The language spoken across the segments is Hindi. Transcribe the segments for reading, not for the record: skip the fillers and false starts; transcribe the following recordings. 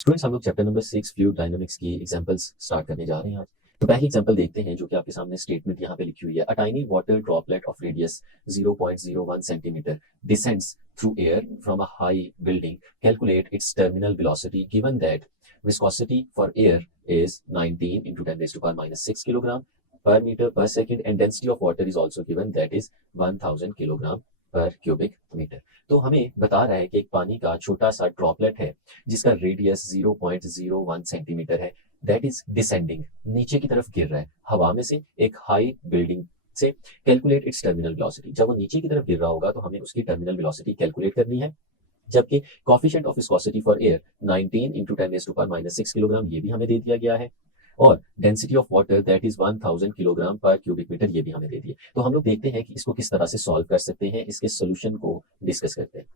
स्टूडेंट्स हम लोग चैप्टर नंबर 6 फ्लूइड डायनामिक्स की एग्जांपल्स स्टार्ट करने जा रहे हैं आज। तो पहली एग्जांपल देखते हैं जो कि आपके सामने स्टेटमेंट यहाँ पे लिखी हुई है। A tiny water droplet of radius 0.01 centimetre descends through air from a high building. Calculate its terminal velocity given that viscosity for air is 19 into 10 raised to power minus 6 kilogram per meter per second and density of water is also given that is 1000 kilogram per cubic meter। तो हमें बता रहा है कि एक पानी का छोटा सा ड्रॉपलेट है जिसका रेडियस 0.01 सेंटीमीटर है, दैट इज डिसेंडिंग, नीचे की तरफ गिर रहा है हवा में से एक हाई बिल्डिंग से। कैलकुलेट इट्स टर्मिनल वेलोसिटी, जब वो नीचे की तरफ गिर रहा होगा तो हमें उसकी टर्मिनल वेलोसिटी कैलकुलेट करनी है। जबकि coefficient of viscosity for air 19 into 10 raise to power minus 6 kilogram, ये भी हमें दे दिया गया है। और density of water that is 1000 kilogram per cubic metre, ये भी हमें दे दिए। तो हम लोग देखते हैं कि इसको किस तरह से सॉल्व कर सकते हैं, इसके सोल्यूशन को डिस्कस करते हैं।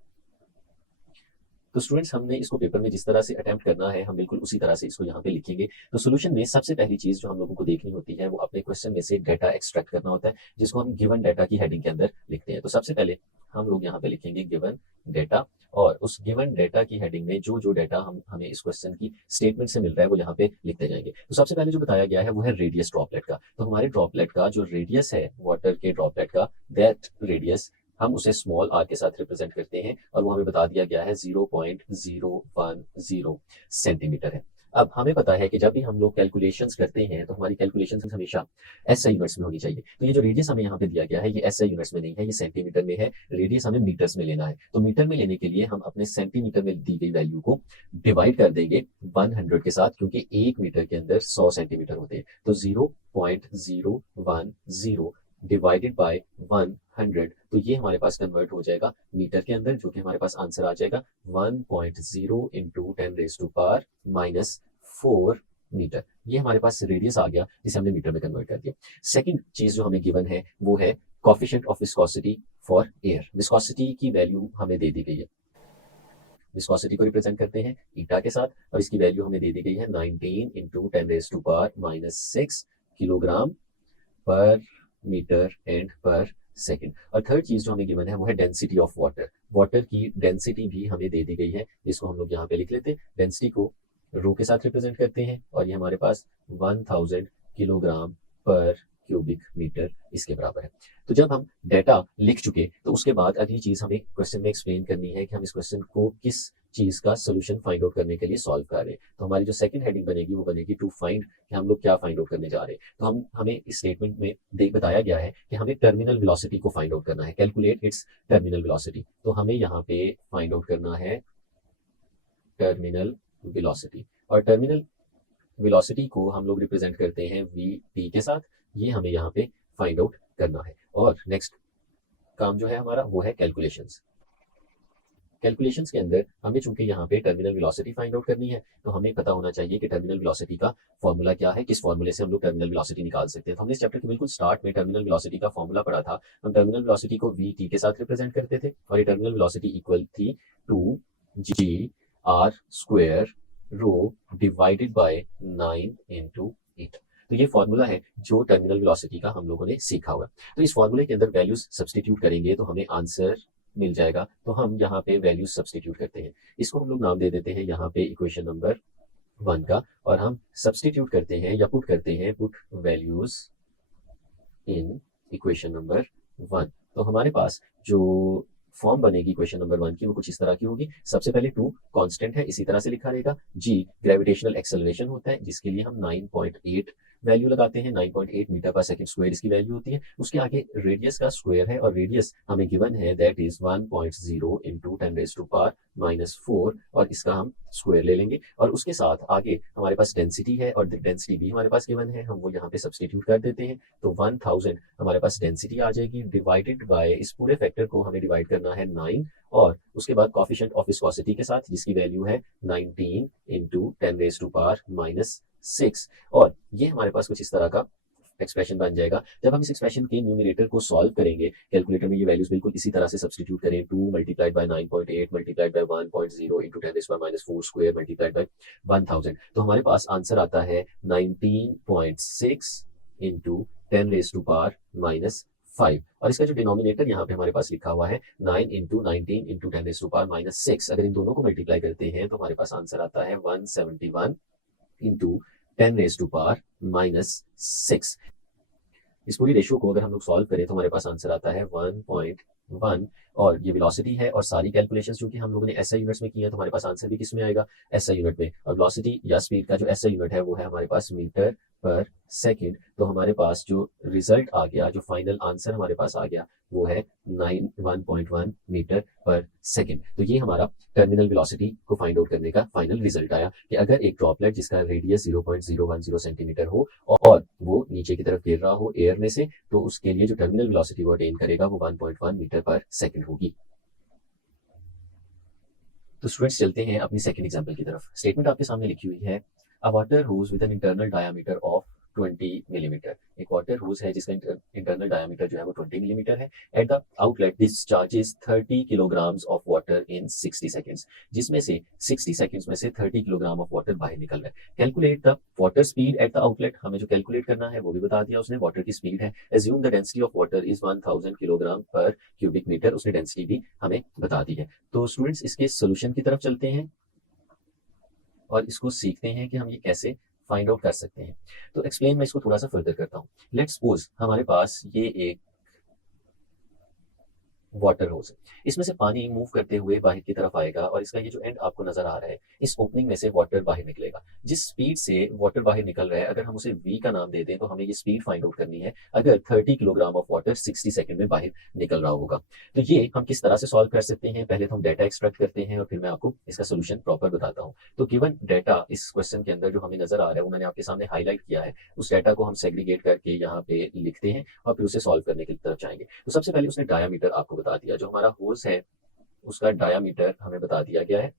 तो स्टूडेंट्स हमने इसको पेपर में जिस तरह से अटेम्प्ट करना है हम बिल्कुल उसी तरह से इसको यहाँ पे लिखेंगे। तो सोल्यूशन में सबसे पहली चीज जो हम लोगों को देखनी होती है वो अपने क्वेश्चन में से डाटा एक्सट्रैक्ट करना होता है, जिसको हम गिवन डाटा की हेडिंग के अंदर लिखते हैं। तो सबसे पहले हम लोग यहाँ पे लिखेंगे गिवन डाटा, और उस गिवन डाटा की हेडिंग में जो जो डाटा हमें इस क्वेश्चन की स्टेटमेंट से मिल रहा है वो यहाँ पे लिखते जाएंगे। तो सबसे पहले जो बताया गया है वो है रेडियस ड्रॉपलेट का। तो हमारे ड्रॉपलेट का जो रेडियस है वाटर के ड्रॉपलेट का, दैट रेडियस हम उसे स्मॉल आर के साथ रिप्रेजेंट करते हैं और वो हमें बता दिया गया है 0.010 सेंटीमीटर है। अब हमें पता है कि जब भी हम लोग कैलकुलेशंस करते हैं तो हमारी कैलकुलेशंस हमेशा एसआई यूनिट्स में होनी चाहिए। तो ये जो रेडियस हमें यहाँ पे दिया गया है ये एसआई यूनिट्स में नहीं है, ये सेंटीमीटर में है। रेडियस हमें मीटर्स में लेना है, तो मीटर में लेने के लिए हम अपने सेंटीमीटर में दी गई वैल्यू को डिवाइड कर देंगे 100 के साथ, क्योंकि एक मीटर के अंदर 100 सेंटीमीटर होते हैं। तो 0.010 डिवाइडेड बाय 100, तो ये हमारे पास कन्वर्ट हो जाएगा मीटर के अंदर, जो कि हमारे पास आंसर आ जाएगा 1.0 into 10 raise to power minus 4 metre. ये हमारे पास रेडियस आ गया जिसे हमने मीटर में कन्वर्ट कर दिया। सेकंड चीज जो हमें गिवन है वो है coefficient of viscosity for air. Viscosity की वैल्यू हमें दे दी गई है, विस्कोसिटी को रिप्रेजेंट करते हैं ईटा के साथ, और इसकी वैल्यू हमें दे दी गई है 19 into 10 raise to power minus 6 kilogram per metre and per second. और थर्ड चीज जो हमें गिवन है वो है डेंसिटी ऑफ वाटर। वाटर की डेंसिटी भी हमें दे दी गई है, जिसको हम लोग यहाँ पे लिख लेते हैं। डेंसिटी को रो के साथ रिप्रेजेंट करते हैं और ये हमारे पास 1000 किलोग्राम पर क्यूबिक मीटर इसके बराबर है। तो जब हम डेटा लिख चुके तो उसके बाद अगली चीज हमें क्वेश्चन में एक्सप्लेन करनी है कि हम इस क्वेश्चन को किस चीज का सोल्यूशन फाइंड आउट करने के लिए सॉल्व कर रहे हैं। तो हमारी जो सेकंड हेडिंग बनेगी वो बनेगी टू फाइंड, कि हम लोग क्या फाइंड आउट करने जा रहे हैं। तो हमें इस स्टेटमेंट में बताया गया है कि हमें टर्मिनल वेलोसिटी को फाइंड आउट करना है, कैलकुलेट इट्स टर्मिनल वेलोसिटी। तो हमें यहाँ पे फाइंड आउट करना है टर्मिनल वेलोसिटी, और टर्मिनल वेलोसिटी को हम लोग रिप्रेजेंट करते हैं वी टी के साथ। ये हमें यहाँ पे फाइंड आउट करना है। और नेक्स्ट काम जो है हमारा वो है कैलकुलेशंस। कैलकुलेशंस के अंदर हमें चूंकि यहाँ पे टर्मिनल वेलोसिटी फाइंड आउट करनी है तो हमें पता होना चाहिए कि टर्मिनल वेलोसिटी का फॉर्मूला क्या है, किस फॉर्मूले से हम लोग टर्मिनल वेलोसिटी निकाल सकते हैं। तो हमने इस चैप्टर के बिल्कुल स्टार्ट में टर्मिनल वेलोसिटी का फॉर्मूला पढ़ा था। हम टर्मिनल वेलोसिटी को वी टी के साथ रिप्रेजेंट करते थे और ये टर्मिनल वेलोसिटी इक्वल थी 2g r square rho divided by 9 into 8। तो ये फॉर्मूला है जो टर्मिनल वेलोसिटी का हम लोगों ने सीखा हुआ। तो इस फॉर्मूले के अंदर वैल्यूज सब्सटीट्यूट करेंगे तो हमें आंसर मिल जाएगा। तो हम यहाँ पे वैल्यूज सब्सटीट्यूट करते हैं, इसको हम लोग नाम दे देते हैं यहाँ पे इक्वेशन नंबर 1 का, और हम सब्सटीट्यूट करते हैं या पुट करते हैं put values in equation number 1। तो हमारे पास जो फॉर्म बनेगी क्वेश्चन नंबर 1 की वो कुछ इस तरह की होगी। सबसे पहले 2 कांस्टेंट है, इसी तरह से लिखा रहेगा। g ग्रेविटेशनल एक्सेलरेशन होता है जिसके लिए हम 9.8 वैल्यू लगाते हैं, 9.8 मीटर पर सेकंड स्क्वायर इसकी वैल्यू होती है। उसके आगे रेडियस का स्क्वायर है और रेडियस हमें गिवन है that is 1.0 into 10 raise to power minus 4, और इसका हम स्क्वायर ले लेंगे। और उसके साथ आगे हमारे पास डेंसिटी है और डेंसिटी भी हमारे पास गिवन है, हम वो यहाँ पे सब्सटीट्यूट कर देते हैं। तो 1000 हमारे पास डेंसिटी आ जाएगी डिवाइडेड बाय, इस पूरे फैक्टर को हमें डिवाइड करना है 9, और उसके बाद कोफिशिएंट ऑफ विस्कोसिटी के साथ जिसकी वैल्यू है 19 into 10 raise to power minus 6। और ये हमारे पास कुछ इस तरह का एक्सप्रेशन बन जाएगा। जब हम इस एक्सप्रेशन के न्यूमरेटर को सॉल्व करेंगे कैलकुलेटर में, ये वैल्यूज बिल्कुल इसी तरह से सब्सटीट्यूट करें। 2 multiplied by 9.8 multiplied by 1.0 into 10 raise to power minus 4 square multiplied by 1000, तो हमारे पास आंसर आता है 19.6 into 10 raise to power minus 5 और इसका जो डिनोमिनेटर यहाँ पे हमारे पास लिखा हुआ है 9 into 19 into 10 raise to power minus 6, अगर इन दोनों को मल्टीप्लाई करते हैं तो हमारे पास आंसर आता है 171 into 10 raise to power minus 6। इस पूरी रेशियो को अगर हम लोग सॉल्व करें तो हमारे पास आंसर आता है 1.1 और ये वेलोसिटी है और सारी कैलकुलेशंस जो कि हम लोगों ने एसआई यूनिट्स में की है तो हमारे पास आंसर भी किस में आएगा, एसआई यूनिट में। और वेलोसिटी या स्पीड का जो एसआई यूनिट है वो है हमारे पास मीटर पर सेकंड। तो हमारे पास जो रिजल्ट आ गया, जो फाइनल आंसर हमारे पास आ गया वो है 1.1 मीटर पर सेकंड। तो ये हमारा टर्मिनल वेलोसिटी को फाइंड आउट करने का फाइनल रिजल्ट आया कि अगर एक ड्रॉपलेट जिसका रेडियस 0.010 सेंटीमीटर हो और वो नीचे की तरफ गिर रहा हो एयर में से, तो उसके लिए जो टर्मिनल वेलोसिटी वो अटेन करेगा वो 1.1 मीटर पर सेकंड होगी। तो स्टूडेंट्स चलते हैं अपनी सेकंड एग्जांपल की तरफ। स्टेटमेंट आपके सामने लिखी हुई है, a water hose with an internal diameter of 20 millimetre. एक वाटर होज है जिसका इंटरनल डायमीटर जो है वो 20 मिलीमीटर है। At the outlet discharges 30 kilograms of water in 60 seconds, जिसमें से 60 सेकंड्स में से 30 किलोग्राम ऑफ वाटर बाहर निकल रहा है। Calculate the water speed at the outlet, हमें जो कैलकुलेट करना है वो भी बता दिया उसने, वाटर की स्पीड है। Assume the density of water is 1000 kilogram per cubic metre, उसने डेंसिटी भी हमें बता दी है। तो स्टूडेंट्स इसके सोल्यूशन की तरफ चलते हैं और इसको सीखते हैं कि हम ये कैसे फाइंड आउट कर सकते हैं। तो एक्सप्लेन मैं इसको थोड़ा सा फर्दर करता हूँ। लेट्स सपोज हमारे पास ये एक वाटर होज है, इसमें से पानी मूव करते हुए बाहर की तरफ आएगा और इसका ये जो एंड आपको नजर आ रहा है, इस ओपनिंग में से वाटर बाहर निकलेगा। जिस स्पीड से वाटर बाहर निकल रहा है, अगर हम उसे v का नाम दे दें तो हमें ये स्पीड फाइंड आउट करनी है अगर 30 किलोग्राम ऑफ वाटर 60 सेकंड में बाहर निकल रहा होगा। तो ये हम किस तरह से सॉल्व कर सकते हैं, पहले तो हम डाटा एक्सट्रैक्ट करते हैं और फिर मैं आपको इसका सोल्यूशन प्रॉपर बताता हूँ। तो गिवन डाटा इस क्वेश्चन के अंदर जो हमें नजर आ रहा है वो मैंने आपके सामने हाईलाइट किया है। उस डाटा को हम सेग्रीगेट करके यहाँ पे लिखते हैं और फिर उसे सॉल्व करने की तरफ जाएंगे। तो सबसे पहले उसने डायामीटर आपको बता दिया, जो हमारा होज है उसका डायामीटर हमें बता दिया गया है।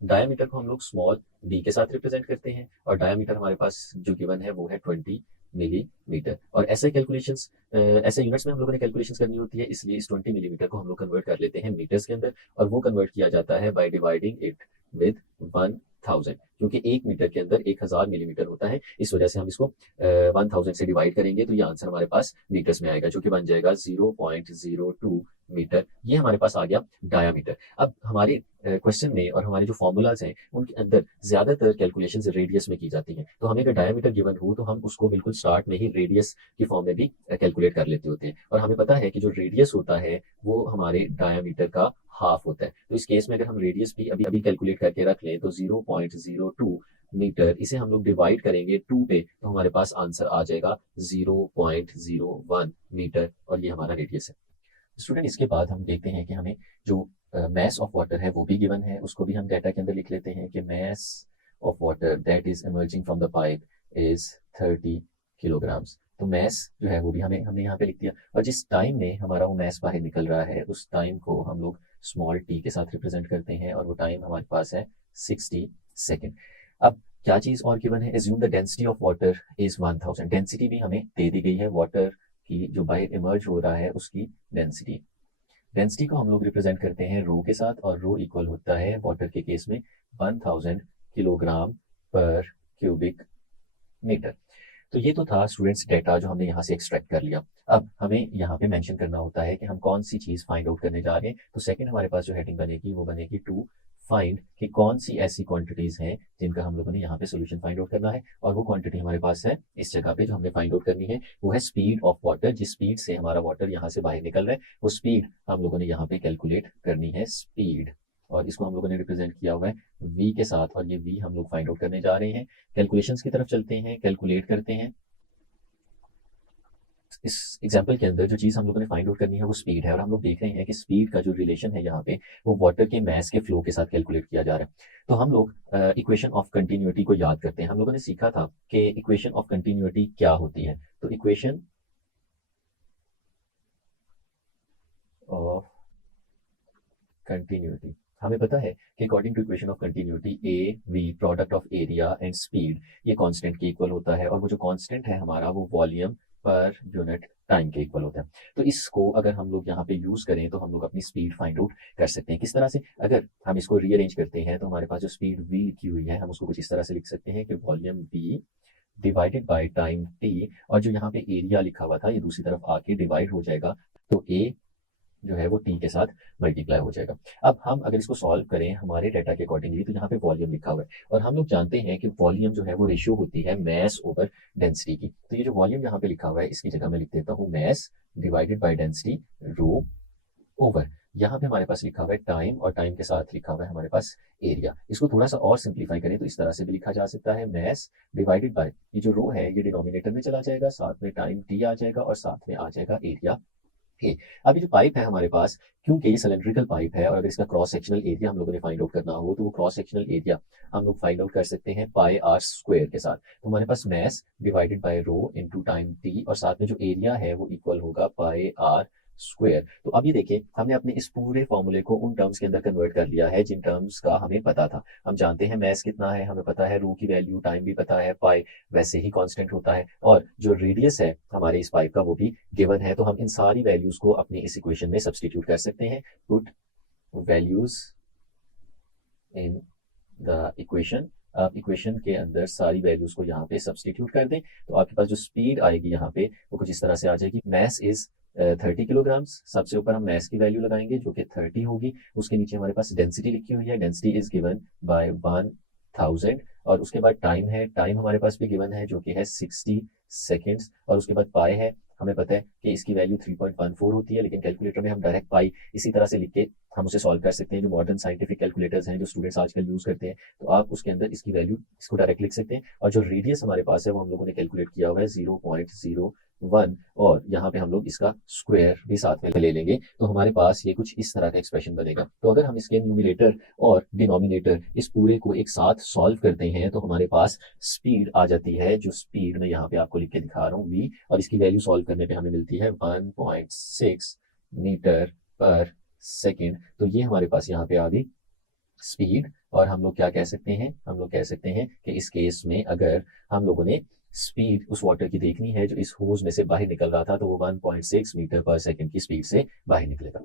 डायामीटर को हम लोग स्मॉल डी के साथ रिप्रेजेंट करते हैं और डायामीटर हमारे पास जो गिवन है वो है 20 मिलीमीटर। और ऐसे कैलकुलेशंस ऐसे यूनिट्स में हम लोगों ने कैलकुलेशंस करनी होती है, इसलिए इस 20 मिलीमीटर को हम लोग कन्वर्ट कर लेते हैं मीटर्स के अंदर और वो कन्वर्ट किया जाता है बाय डिवाइडिंग इट विद 1000, क्योंकि एक मीटर के अंदर 1000 मिलीमीटर होता है। इस वजह से हम इसको 1000 से डिवाइड करेंगे तो ये आंसर हमारे पास मीटर्स में आएगा, जो कि बन जाएगा 0.02 मीटर। ये हमारे पास आ गया डायामीटर। अब हमारे क्वेश्चन में और हमारे जो फॉर्मूलाज हैं उनके अंदर ज्यादातर कैलकुलेशंस रेडियस में की जाती हैं। तो हमें अगर डायमीटर गिवन हो तो हम उसको बिल्कुल स्टार्ट में ही रेडियस की फॉर्म में भी कैलकुलेट कर लेते होते हैं। और हमें पता है कि जो रेडियस होता है वो हमारे डायमीटर का हाफ होता है। तो इस केस में अगर हम रेडियस भी अभी अभी कैलकुलेट करके रख लें तो 0.02 मीटर, इसे हम लोग डिवाइड करेंगे 2 पे तो हमारे पास आंसर आ जाएगा 0.01 मीटर और ये हमारा रेडियस है। स्टूडेंट इसके बाद हम देखते हैं कि हमें जो मैस ऑफ वाटर है वो भी गिवन है, उसको भी हम डाटा के अंदर लिख लेते हैं कि mass of water that is emerging from the pipe is 30 kilograms. तो मैस जो है वो भी हमने यहाँ पे लिख दिया और जिस टाइम में हमारा वो मैस बाहर निकल रहा है उस टाइम को हम लोग स्मॉल टी के साथ रिप्रेजेंट करते हैं और वो टाइम हमारे पास है 60 सेकेंड। अब क्या चीज और गिवन है, assume the density of water is 1000। Density भी हमें दे दी गई है, वाटर की जो बाहर इमर्ज हो रहा है उसकी डेंसिटी। डेंसिटी को हम लोग रिप्रेजेंट करते हैं रो के साथ और रो इक्वल होता है वाटर के केस में 1000 किलोग्राम पर क्यूबिक मीटर। तो ये तो था स्टूडेंट्स डेटा जो हमने यहाँ से एक्सट्रैक्ट कर लिया। अब हमें यहाँ पे मेंशन करना होता है कि हम कौन सी चीज फाइंड आउट करने जा रहे हैं। तो सेकंड हमारे पास जो हेडिंग बनेगी वो बनेगी टू फाइंड कि कौन सी ऐसी क्वांटिटीज हैं जिनका हम लोगों ने यहाँ पे सोल्यूशन फाइंड आउट करना है। और वो क्वांटिटी हमारे पास है इस जगह पे जो हमने फाइंड आउट करनी है वो है स्पीड ऑफ वाटर। जिस स्पीड से हमारा वाटर यहाँ से बाहर निकल रहा है वो स्पीड हम लोगों ने यहाँ पे कैलकुलेट करनी है, स्पीड। और इसको हम लोगों ने रिप्रेजेंट किया हुआ है v के साथ और ये v हम लोग फाइंड आउट करने जा रहे हैं। कैलकुलेशंस की तरफ चलते हैं, कैलकुलेट करते हैं। इस एग्जाम्पल के अंदर जो चीज हम लोगों ने फाइंड आउट करनी है वो स्पीड है और हम लोग देख रहे हैं कि स्पीड का जो रिलेशन है यहाँ पे वो वाटर के मैस के फ्लो के साथ कैलकुलेट किया जा रहा है। तो हम लोग इक्वेशन ऑफ कंटिन्यूटी को याद करते हैं। हम लोगों ने सीखा था कि इक्वेशन ऑफ कंटिन्यूटी क्या होती है। तो इक्वेशन ऑफ कंटिन्यूटी हमें पता है कि according to equation of continuity A V product of area and speed ये कांस्टेंट के इक्वल होता है और वो जो कांस्टेंट है हमारा वो वॉल्यूम पर यूनिट टाइम के इक्वल होता है। तो इसको अगर हम लोग यहाँ पे यूज करें तो हम लोग अपनी स्पीड फाइंड आउट कर सकते हैं। किस तरह से, अगर हम इसको रीअरेंज करते हैं तो हमारे पास जो स्पीड v लिखी हुई है हम उसको कुछ इस तरह से लिख सकते हैं कि volume v divided by time t, और जो यहाँ पे एरिया लिखा हुआ था ये दूसरी तरफ आके डिवाइड हो जाएगा, तो ए जो है वो टी के साथ मल्टीप्लाई हो जाएगा। अब हम अगर इसको सॉल्व करें हमारे डेटा के अकॉर्डिंगली, तो यहाँ पे वॉल्यूम लिखा हुआ है, और हम लोग जानते हैं कि वॉल्यूम जो है वो रेशियो होती है मैस ओवर डेंसिटी की। तो ये जो वॉल्यूम यहाँ पे लिखा हुआ है इसकी जगह मैं लिख देता हूँ mess divided by density rho over, यहाँ पे हमारे पास लिखा हुआ है टाइम, और टाइम के साथ लिखा हुआ है हमारे पास एरिया। इसको थोड़ा सा और सिंप्लीफाई करें तो इस तरह से भी लिखा जा सकता है, मैस डिवाइडेड बाय, ये जो रो है ये डिनोमिनेटर में चला जाएगा, साथ में टाइम टी आ जाएगा और साथ में आ जाएगा एरिया ए। अब ये जो पाइप है हमारे पास, क्योंकि ये सिलेंड्रिकल पाइप है और अगर इसका क्रॉस सेक्शनल एरिया हम लोगों ने फाइंड आउट करना हो तो वो क्रॉस सेक्शनल एरिया हम लोग फाइंड आउट कर सकते हैं पाई आर स्क्वायर के साथ। तो हमारे पास mass divided by rho into time t, और साथ में जो एरिया है वो इक्वल होगा पाई आर स्क्वायर। तो अब ये देखिए हमने अपने इस पूरे फॉर्मूले को उन टर्म्स के अंदर कन्वर्ट कर लिया है जिन टर्म्स का हमें पता था। हम जानते हैं मैस कितना है, हमें पता है रो की वैल्यू, टाइम भी पता है, पाई वैसे ही कांस्टेंट होता है, और जो रेडियस है हमारे इस पाइप का वो भी गिवन है। तो हम इन सारी वैल्यूज को अपनी इस इक्वेशन में सब्सटीट्यूट कर सकते हैं। Put values in the equation, आप इक्वेशन के अंदर सारी वैल्यूज को यहाँ पे सब्सटीट्यूट कर दें, तो आपके पास जो स्पीड आएगी यहाँ पे वो कुछ इस तरह से आ जाएगी। मैस इज 30 किलोग्राम्स, सबसे ऊपर हम मैस की वैल्यू लगाएंगे जो कि 30 होगी, उसके नीचे हमारे पास डेंसिटी लिखी हुई है, डेंसिटी इज गिवन बाय 1000, और उसके बाद टाइम है, टाइम हमारे पास भी गिवन है जो कि है 60 सेकेंड्स, और उसके बाद पाई है, हमें पता है कि इसकी वैल्यू 3.14 होती है, लेकिन कैलकुलेटर में हम डायरेक्ट पाई इसी तरह से लिख के हम उसे सॉल्व कर सकते हैं। जो मॉडर्न साइंटिफिक कैलकुलेटर्स हैं जो स्टूडेंट्स आजकल यूज करते हैं, तो आप उसके अंदर इसकी वैल्यू इसको डायरेक्ट लिख सकते हैं। और जो रेडियस हमारे पास है वो हम लोगों ने कैलकुलेट किया हुआ है 0.01, और यहाँ पे हम लोग इसका स्क्वायर भी साथ में ले लेंगे, तो हमारे पास ये कुछ इस तरह का एक्सप्रेशन बनेगा। तो अगर हम इसके न्यूमिनेटर और डिनोमिनेटर इस पूरे को एक साथ सॉल्व करते हैं तो हमारे पास स्पीड आ जाती है, जो स्पीड मैं यहाँ पे आपको लिख के दिखा रहा हूँ v, और इसकी वैल्यू सॉल्व करने पे हमें मिलती है 1.6 मीटर पर सेकेंड। तो ये हमारे पास यहाँ पे आ गई स्पीड, और हम लोग क्या कह सकते हैं, हम लोग कह सकते हैं कि इस केस में अगर हम लोगों ने स्पीड उस वाटर की देखनी है जो इस होज में से बाहर निकल रहा था, तो वो 1.6 मीटर पर सेकेंड की स्पीड से बाहर निकलेगा।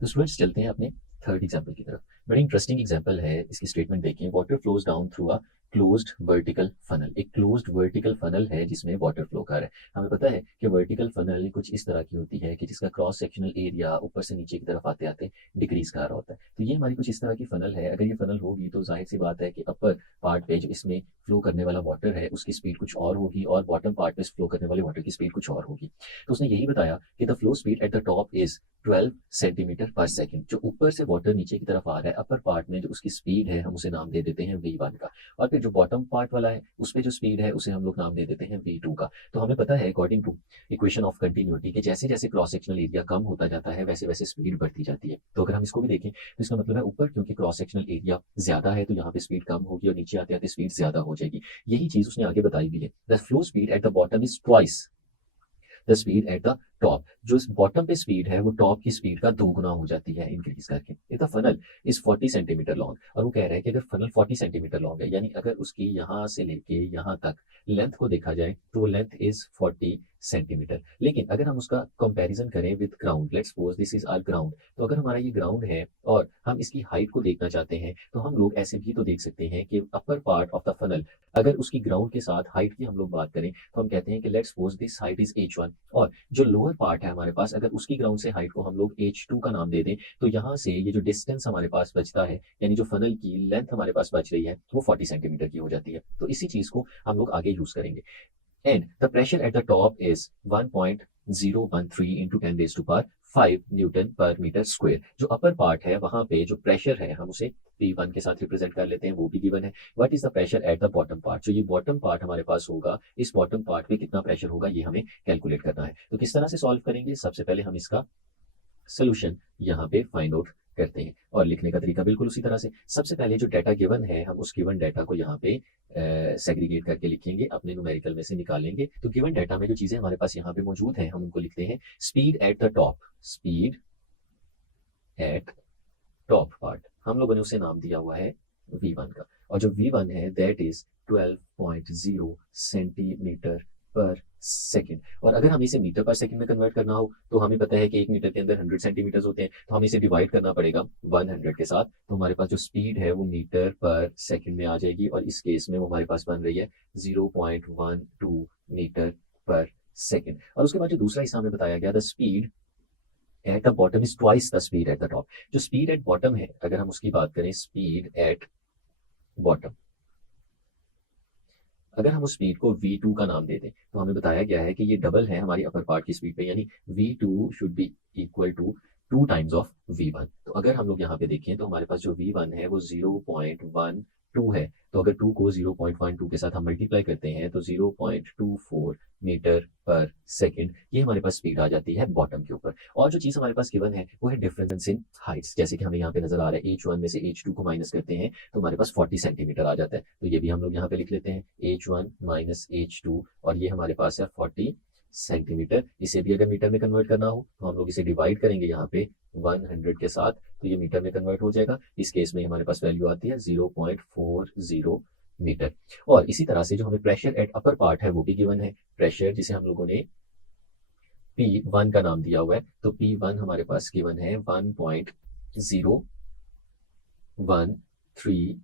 तो स्टूडेंट्स चलते हैं अपने थर्ड एग्जाम्पल की तरफ। बड़ी इंटरेस्टिंग एग्जाम्पल है, इसकी स्टेटमेंट देखें। Water flows down through a closed vertical funnel, एक क्लोज्ड वर्टिकल फनल है जिसमें वाटर फ्लो कर रहा है। हमें पता है कि वर्टिकल फनल कुछ इस तरह की होती है कि जिसका क्रॉस सेक्शनल एरिया ऊपर से नीचे की तरफ आते आते डिक्रीज कर रहा होता है। तो ये हमारी कुछ इस तरह की फनल है। अगर ये फनल होगी तो जाहिर सी बात है कि अपर पार्ट पे जो इसमें फ्लो करने वाला वाटर है उसकी स्पीड कुछ और होगी, और बॉटम पार्ट पे फ्लो करने वाले वाटर की स्पीड कुछ और होगी। तो उसने यही बताया कि the flow speed at the top is 12 centimetre पर सेकेंड। जो ऊपर से वाटर नीचे की तरफ आ रहा है अपर पार्ट में, जो उसकी स्पीड है हम उसे नाम दे देते हैं v1 का, और फिर जो बॉटम पार्ट वाला है उस पे जो स्पीड है उसे हम लोग नाम दे देते हैं v2 का। तो हमें पता है according to equation of continuity कि जैसे जैसे क्रॉस सेक्शनल एरिया कम होता जाता है वैसे वैसे स्पीड बढ़ती जाती है। तो अगर हम इसको भी देखें तो इसका मतलब है ऊपर क्योंकि क्रॉस सेक्शनल एरिया ज्यादा है तो यहाँ पे स्पीड कम होगी और नीचे आते आते स्पीड ज्यादा हो जाएगी। यही चीज उसने आगे बताई भी है, the flow speed at the bottom is twice the speed at the top. जो बॉटम पे स्पीड है वो टॉप की स्पीड का 2 गुना हो जाती है इंक्रीज करके। If the funnel is 40 centimetre long, और वो कह रहा है कि अगर फनल 40 सेंटीमीटर लॉन्ग है, यानी अगर उसकी यहाँ से लेके यहाँ तक लेंथ को देखा जाए तो वो लेंथ इज 40 सेंटीमीटर। लेकिन अगर हम उसका कंपैरिजन करें with ground, let's suppose this is our ground, तो अगर हमारा ये ग्राउंड है और हम इसकी हाइट को देखना चाहते हैं तो हम लोग ऐसे भी तो देख सकते हैं कि upper part of the funnel अगर उसकी ग्राउंड के साथ हाइट की हम लोग बात करें तो हम कहते हैं कि let's suppose this height is h1, और जो लोअर पार्ट है हमारे पास अगर उसकी ग्राउंड से हाइट को हम लोग h2 का नाम दे दें, तो यहाँ से ये जो डिस्टेंस हमारे पास बचता है, यानी जो फनल की लेंथ हमारे पास बच रही है वो 40 सेंटीमीटर की हो जाती है। तो इसी चीज को हम लोग आगे यूज करेंगे। And the pressure at the top is 1.013 into 10 raised to power 5 Newton पर मीटर स्क्वायर। जो अपर पार्ट है वहां पे जो प्रेशर है हम उसे P1 के साथ रिप्रेजेंट कर लेते हैं, वो भी गिवन है। What is the pressure at the bottom part, जो ये बॉटम पार्ट हमारे पास होगा इस बॉटम पार्ट पे कितना प्रेशर होगा ये हमें कैलकुलेट करना है। तो किस तरह से सॉल्व करेंगे, सबसे पहले हम इसका सोल्यूशन यहाँ पे फाइंड आउट करते हैं, और लिखने का तरीका बिल्कुल उसी तरह से। सबसे पहले जो डाटा गिवन है हम उस गिवन डाटा को यहाँ पे सेग्रीगेट करके लिखेंगे, अपने न्यूमेरिकल में से निकालेंगे। तो गिवन डाटा में जो चीजें हमारे पास यहाँ पे मौजूद हैं हम उनको लिखते हैं। Speed at the top, speed at top part हम लोगों ने उसे नाम दिया हुआ है v1 का, और जो v1 है दैट इज 12.0 सेंटीमीटर पर सेकंड। और अगर हमें इसे मीटर पर सेकंड में कन्वर्ट करना हो तो हमें पता है कि 1 मीटर के अंदर 100 सेंटीमीटर होते हैं, तो हमें इसे डिवाइड करना पड़ेगा 100 के साथ। तो हमारे पास जो स्पीड है वो मीटर पर सेकंड में आ जाएगी, और इस केस में वो हमारे पास बन रही है 0.12 मीटर पर सेकंड। और उसके बाद जो दूसरा हिस्सा हमें बताया गया, the speed at the bottom is twice the speed at the top. जो स्पीड एट बॉटम है, अगर हम उसकी बात करें, स्पीड एट बॉटम, अगर हम उस स्पीड को v2 का नाम दे दें तो हमें बताया गया है कि ये डबल है हमारी अपर पार्ट की स्पीड पे, यानी v2 should be equal to 2 times of v1। तो अगर हम लोग यहाँ पे देखें तो हमारे पास जो v1 है वो 0.12 है, तो अगर 2 को 0.12 के साथ हम मल्टीप्लाई करते हैं तो 0.24 मीटर पर सेकंड ये हमारे पास स्पीड आ जाती है बॉटम के ऊपर। और जो चीज़ हमारे पास गिवन है वो है डिफरेंस इन हाइट्स, जैसे कि हमें यहाँ पे नजर आ रहा है h1 में से h2 को माइनस करते हैं तो हमारे पास 40 सेंटीमीटर आ जाता है। तो ये भी हम लोग यहाँ पे लिख लेते हैं h1 माइनस h2, और ये हमारे पास है 40 सेंटीमीटर। इसे भी अगर मीटर में कन्वर्ट करना हो तो हम लोग इसे डिवाइड करेंगे यहाँ पे 100 के साथ, तो ये मीटर में कन्वर्ट हो जाएगा। इस केस में हमारे पास वैल्यू आती है 0.40 मीटर। और इसी तरह से जो हमें प्रेशर एट अपर पार्ट है वो भी गिवन है, प्रेशर जिसे हम लोगों ने P1 का नाम दिया हुआ है, तो P1 हमारे पास गिवन है 1.013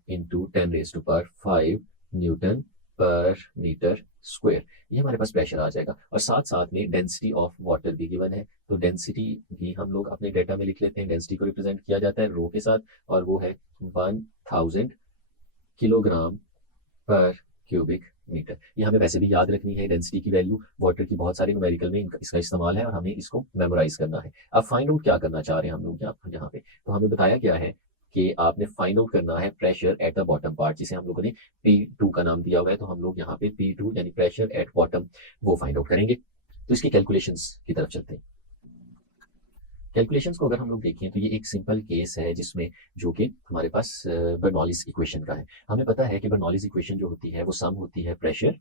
इंटू 10⁵ न्यूटन पर मीटर स्क्वायर, ये हमारे पास प्रेशर आ जाएगा। और साथ साथ में डेंसिटी ऑफ वाटर भी गिवन है, तो डेंसिटी भी हम लोग अपने डेटा में लिख लेते हैं। डेंसिटी को रिप्रेजेंट किया जाता है रो के साथ, और वो है 1000 किलोग्राम पर क्यूबिक मीटर। ये हमें वैसे भी याद रखनी है डेंसिटी की वैल्यू, वाटर की बहुत सारे न्यूमेरिकल में इसका इस्तेमाल है और हमें इसको मेमोराइज करना है। अब फाइंड आउट क्या करना चाह रहे हैं हम लोग यहाँ पे, तो हमें बताया गया है कि आपने फाइंड आउट करना है pressure at the bottom part, जिसे हम लोगों ने P2 का नाम दिया हुआ है। तो हम लोग यहाँ पे P2 यानी प्रेशर एट बॉटम वो फाइंड आउट करेंगे। तो इसकी कैलकुलेशंस की तरफ चलते हैं। कैलकुलेशंस को अगर हम लोग देखें तो ये एक सिंपल केस है जिसमें जो कि हमारे पास बर्नौलीज इक्वेशन का है। हमें पता है कि बर्नौलीज इक्वेशन जो होती है वो सम होती है pressure,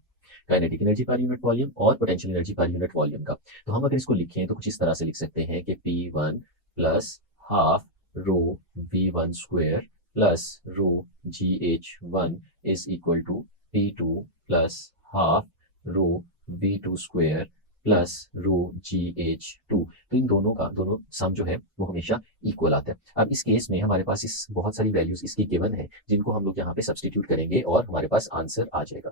kinetic energy per unit volume और potential energy per unit volume का। तो हम अगर इसको लिखें तो कुछ इस तरह से लिख सकते हैं कि P1 plus half rho V1 square plus rho GH1 is equal to P2 plus half rho V2 square plus rho GH2। तो इन दोनों सम जो है वो हमेशा इक्वल आता है। अब इस केस में हमारे पास इस बहुत सारी वैल्यूज इसकी गिवन है जिनको हम लोग यहाँ पे सब्सटीट्यूट करेंगे और हमारे पास आंसर आ जाएगा।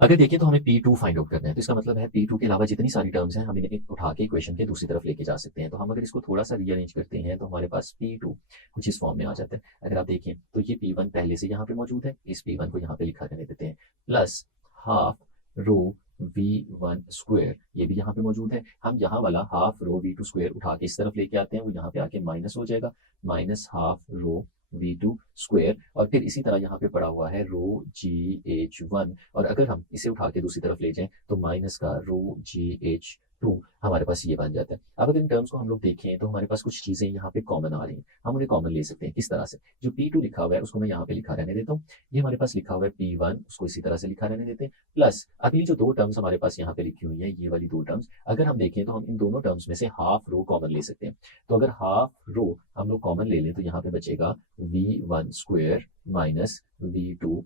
अगर देखें तो हमें P2 फाइंड आउट करना है, तो इसका मतलब है P2 के अलावा जितनी सारी टर्म्स हैं हम इन्हें उठा के इक्वेशन के दूसरी तरफ लेके जा सकते हैं। तो हम अगर इसको थोड़ा सा रीअरेंज करते हैं तो हमारे पास P2 कुछ इस फॉर्म में आ जाता है। अगर आप देखें तो ये P1 पहले से यहाँ पे मौजूद है, इस P1 को यहाँ पे लिखा रहने देते हैं, plus half rho V1 square ये भी यहाँ पे मौजूद है। हम यहाँ वाला हाफ रो V2 स्क्वायर उठा के इस तरफ लेके आते हैं, वो यहाँ पे आके माइनस हो जाएगा, minus half rho V2 square, और फिर इसी तरह यहाँ पे पड़ा हुआ है रो GH1, और अगर हम इसे उठा के दूसरी तरफ ले जाएं तो माइनस का रो GH2 हमारे पास ये बन जाता है। अब अगर इन टर्म्स को हम लोग देखें तो हमारे पास कुछ चीजें यहाँ पे कॉमन आ रही हैं, हम उन्हें कॉमन ले सकते हैं। किस तरह से, जो P2 लिखा हुआ है उसको मैं यहाँ पे लिखा रहने देता हूँ, ये हमारे पास लिखा हुआ है P1 उसको इसी तरह से लिखा रहने देते हैं, प्लस अगली जो दो टर्म्स हमारे पास यहाँ पे लिखी हुई है ये वाली दो टर्म्स, अगर हम देखें तो हम इन दोनों टर्म्स में से हाफ रो कॉमन ले सकते हैं। तो अगर हाफ रो हम लोग कॉमन ले लें तो यहाँ पे बचेगा V1 square minus V2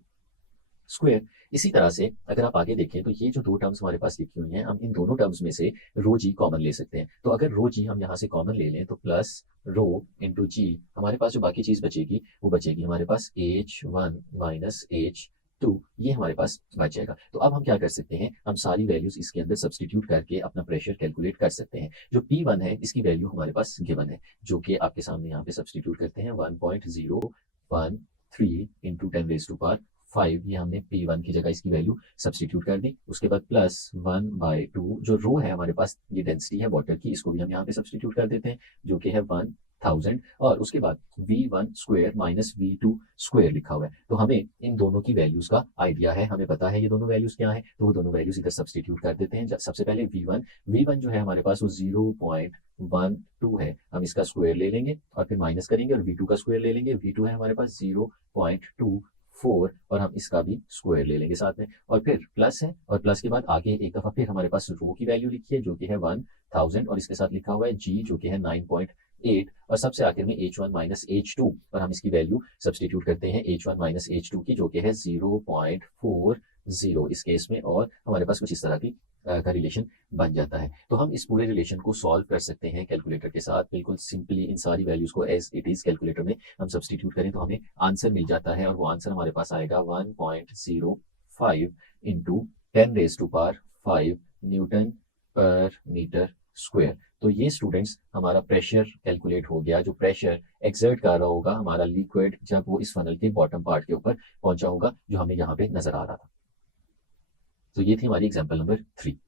square. इसी तरह से अगर आप आगे देखें तो ये जो दो टर्म्स हमारे पास लिखी हुई हैं, हम इन दोनों टर्म्स में से रो जी कॉमन ले सकते हैं। तो अगर रो जी हम यहाँ से कॉमन ले लें तो प्लस रो इंटू जी, हमारे पास जो बाकी चीज बचेगी वो बचेगी हमारे पास H1 माइनस H2, ये हमारे पास बच जाएगा। तो अब हम क्या कर सकते हैं, हम सारी वैल्यूज इसके अंदर सब्सटीट्यूट करके अपना प्रेशर कैलकुलेट कर सकते हैं। जो P1 है इसकी वैल्यू हमारे पास गिवन है, जो कि आपके सामने यहाँ पे सब्सटीट्यूट करते हैं 1.013 इंटू 10⁵5, ये हमने P1 की जगह इसकी वैल्यू सब्सटीट्यूट कर दी। उसके बाद प्लस 1/2 जो रो है हमारे पास, ये डेंसिटी है वाटर की, इसको भी हम यहाँ पे सब्सटीट्यूट कर देते हैं जो कि है 1000, और उसके बाद V1 square minus V2 square लिखा हुआ है। तो हमें इन दोनों की वैल्यूज का आइडिया है, हमें पता है ये दोनों वैल्यूज क्या है, तो वो दोनों वैल्यूज इधर सब्सटीट्यूट कर देते हैं। सबसे पहले V1 जो है हमारे पास वो 0.12 है, हम इसका स्क्वायर ले लेंगे और फिर माइनस करेंगे और V2 का स्क्वायर ले लेंगे। V2 है हमारे पास 0.24 और हम इसका भी स्क्वायर ले लेंगे साथ में, और फिर प्लस है, और प्लस के बाद आगे एक दफा फिर हमारे पास रो की वैल्यू लिखी है जो कि है 1000, और इसके साथ लिखा हुआ है G जो कि है 9.8, और सबसे आखिर में H1 माइनस H2, और हम इसकी वैल्यू सब्सटीट्यूट करते हैं H1 माइनस H2 की जो कि है 0.40 0 इस केस में, और हमारे पास कुछ इस तरह की का रिलेशन बन जाता है। तो हम इस पूरे रिलेशन को सॉल्व कर सकते हैं कैलकुलेटर के साथ बिल्कुल सिंपली। इन सारी वैल्यूज को एज इट इज कैलकुलेटर में हम सब्सटीट्यूट करें तो हमें आंसर मिल जाता है, और वो आंसर हमारे पास आएगा 1.05 इंटू 10⁻⁵ न्यूटन पर मीटर स्क्वायर। तो ये स्टूडेंट्स हमारा प्रेशर कैलकुलेट हो गया, जो प्रेशर एक्सर्ट कर रहा होगा हमारा लिक्विड जब वो इस फनल के बॉटम पार्ट के ऊपर पहुंचा होगा, जो हमें यहाँ पे नजर आ रहा था। तो ये थी हमारी एग्जाम्पल नंबर 3।